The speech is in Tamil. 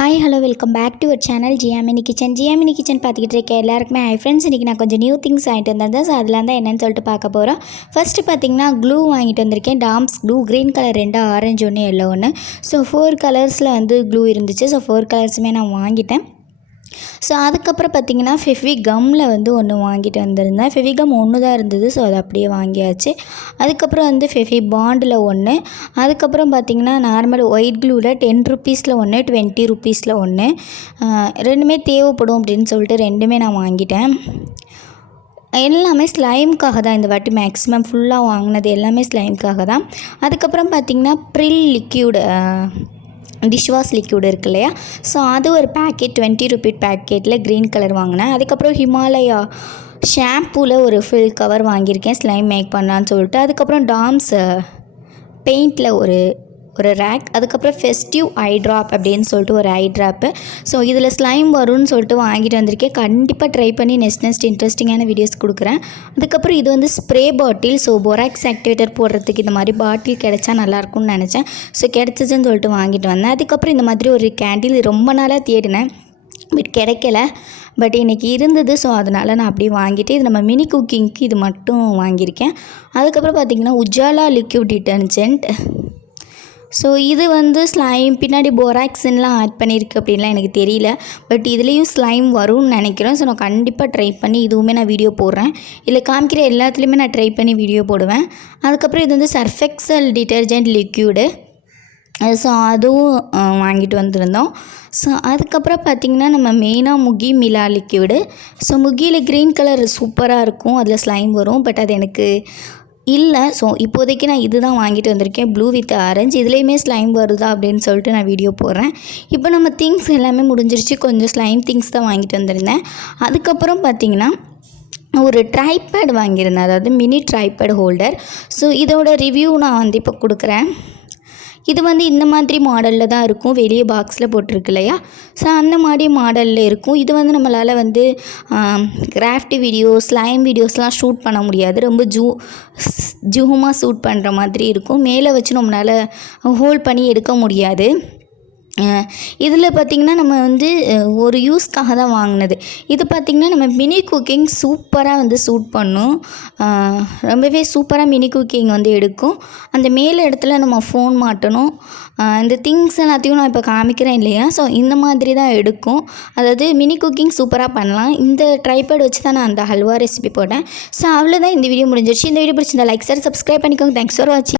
Hi hello welcome back to our channel ஜியாமினி கிச்சன். ஜியாமினி கிச்சன் பார்த்துக்கிட்டு இருக்க எல்லாருக்குமே ஹை ஃப்ரெண்ட்ஸ். இன்றைக்கி நான் கொஞ்சம் நியூ திங்ஸ் வாங்கிட்டு வந்திருந்தேன். ஸோ அதில் தான் என்னென்னு சொல்லிட்டு பார்க்க போகிறோம். ஃபஸ்ட்டு பார்த்திங்கன்னா க்ளூ வாங்கிட்டு வந்திருக்கேன். DOMS glue green colour 2, orange ஒன்று, எல்லோ ஒன்று. ஸோ 4 கலர்ஸில் வந்து க்ளூ இருந்துச்சு. ஸோ 4 கலர்ஸுமே நான் வாங்கிட்டேன். ஸோ அதுக்கப்புறம் பார்த்திங்கன்னா ஃபெவிகம்மில் வந்து ஒன்று வாங்கிட்டு வந்திருந்தேன். ஃபெவிகம் ஒன்று தான் இருந்தது. ஸோ அது அப்படியே வாங்கியாச்சு. அதுக்கப்புறம் வந்து ஃபெவி பாண்டில் ஒன்று. அதுக்கப்புறம் பார்த்திங்கன்னா நார்மல் ஒயிட் க்ளூவில் 10 ருப்பீஸில் ஒன்று, 20 ருப்பீஸில் ஒன்று. ரெண்டுமே தேவைப்படும் அப்படின்னு சொல்லிட்டு ரெண்டுமே நான் வாங்கிட்டேன். எல்லாமே ஸ்லைமுக்காக தான் இந்த வாட்டி மேக்ஸிமம் ஃபுல்லாக வாங்கினது எல்லாமே ஸ்லைமுக்காக தான். அதுக்கப்புறம் பார்த்திங்கன்னா ப்ரில் லிக்யூடு டிஷ்வாஷ் லிக்யூடு இருக்கு இல்லையா, ஸோ அது ஒரு பேக்கெட் 20 ருபீ பேக்கெட்டில் க்ரீன் கலர் வாங்கினேன். அதுக்கப்புறம் ஹிமாலயா ஷாம்பூவில் ஒரு ஃபில் கவர் வாங்கியிருக்கேன் ஸ்லைம் மேக் பண்ணலான்னு சொல்லிட்டு. அதுக்கப்புறம் டாம்ஸ் பெயிண்டில் ஒரு ரேக். அதுக்கப்புறம் ஃபெஸ்டிவ் ஐ ட்ராப் அப்படின்னு சொல்லிட்டு ஒரு ஐ ட்ராப்பு. ஸோ இதில் ஸ்லைம் வரும்னு சொல்லிட்டு வாங்கிட்டு வந்திருக்கேன். கண்டிப்பாக ட்ரை பண்ணி நெக்ஸ்ட் இன்ட்ரெஸ்டிங்கான வீடியோஸ் கொடுக்குறேன். அதுக்கப்புறம் இது வந்து spray bottle. So borax activator போடுறதுக்கு இந்த மாதிரி பாட்டில் கிடச்சா நல்லாயிருக்கும்னு நினச்சேன். ஸோ கிடச்சிச்சுன்னு சொல்லிட்டு வாங்கிட்டு வந்தேன். அதுக்கப்புறம் இந்த மாதிரி ஒரு கேண்டில் ரொம்ப நாளாக தேடினேன், பட் கிடைக்கல. பட் இன்றைக்கி இருந்தது. ஸோ அதனால் நான் அப்படியே வாங்கிட்டு இது நம்ம மினி குக்கிங்க்கு இது மட்டும் வாங்கியிருக்கேன். அதுக்கப்புறம் பார்த்திங்கன்னா உஜாலா லிக்யூட் டிட்டர்ஜென்ட். ஸோ இது வந்து ஸ்லைம் பின்னாடி போராக்ஸின்லாம் ஆட் பண்ணியிருக்கு அப்படின்லாம் எனக்கு தெரியல, பட் இதுலேயும் ஸ்லைம் வரும்னு நினைக்கிறேன். ஸோ நான் கண்டிப்பாக ட்ரை பண்ணி இதுவுமே நான் வீடியோ போடுறேன். இதில் காமிக்கிற எல்லாத்துலேயுமே நான் ட்ரை பண்ணி வீடியோ போடுவேன். அதுக்கப்புறம் இது வந்து surf XL detergent liquid. So அதுவும் வாங்கிட்டு வந்திருந்தோம். ஸோ அதுக்கப்புறம் பார்த்திங்கன்னா நம்ம மெயினாக முகி மிலா லிக்யூடு. ஸோ முகியில் க்ரீன் கலர் சூப்பராக இருக்கும், அதில் ஸ்லைம் வரும், பட் அது எனக்கு இல்லை. ஸோ இப்போதைக்கு நான் இது தான் வாங்கிட்டு வந்திருக்கேன், ப்ளூ வித் ஆரஞ்சு. இதுலேயுமே ஸ்லைம் வருதா அப்படின்னு சொல்லிட்டு நான் வீடியோ போடுறேன். இப்போ நம்ம திங்ஸ் எல்லாமே முடிஞ்சிருச்சு. கொஞ்சம் ஸ்லைம் திங்ஸ் தான் வாங்கிட்டு வந்திருந்தேன். அதுக்கப்புறம் பார்த்திங்கன்னா ஒரு ட்ரைபேட் வாங்கியிருந்தேன், அதாவது மினி ட்ரைபேட் ஹோல்டர். ஸோ இதோட ரிவ்யூ நான் வந்து இப்போ கொடுக்குறேன். இது வந்து இந்த மாதிரி மாடலில் தான் இருக்கும், வெளியே பாக்ஸில் போட்டிருக்கு இல்லையா, ஸோ அந்த மாதிரி மாடலில் இருக்கும். இது வந்து நம்மளால் வந்து கிராஃப்ட் வீடியோஸ் ஸ்லைம் வீடியோஸ்லாம் ஷூட் பண்ண முடியாது, ரொம்ப ஜூமாக ஷூட் பண்ணுற மாதிரி இருக்கும். மேலே வச்சு நம்மளால் ஹோல்ட் பண்ணி எடுக்க முடியாது. இதில் பார்த்திங்கன்னா நம்ம வந்து ஒரு யூஸ்க்காக தான் வாங்கினது. இது பார்த்திங்கன்னா நம்ம மினி குக்கிங் சூப்பராக வந்து ஷூட் பண்ணும், ரொம்பவே சூப்பராக மினி குக்கிங் வந்து எடுக்கும். அந்த மேலே இடத்துல நம்ம ஃபோன் மாட்டணும். இந்த திங்ஸ் எல்லாத்தையும் நான் இப்போ காமிக்கிறேன் இல்லையா, ஸோ இந்த மாதிரி தான் எடுக்கும். அதாவது மினி குக்கிங் சூப்பராக பண்ணலாம். இந்த ட்ரைபேட் வச்சு தான் நான் அந்த ஹல்வா ரெசிபி போட்டேன். ஸோ அவ்வளோதான், இந்த வீடியோ முடிஞ்சிருச்சு. இந்த வீடியோ பிடிச்சிருந்தா லைக், ஷேர், சப்ஸ்கிரைப் பண்ணிக்கோங்க. தேங்க்ஸ் ஃபார் வாட்சிங்.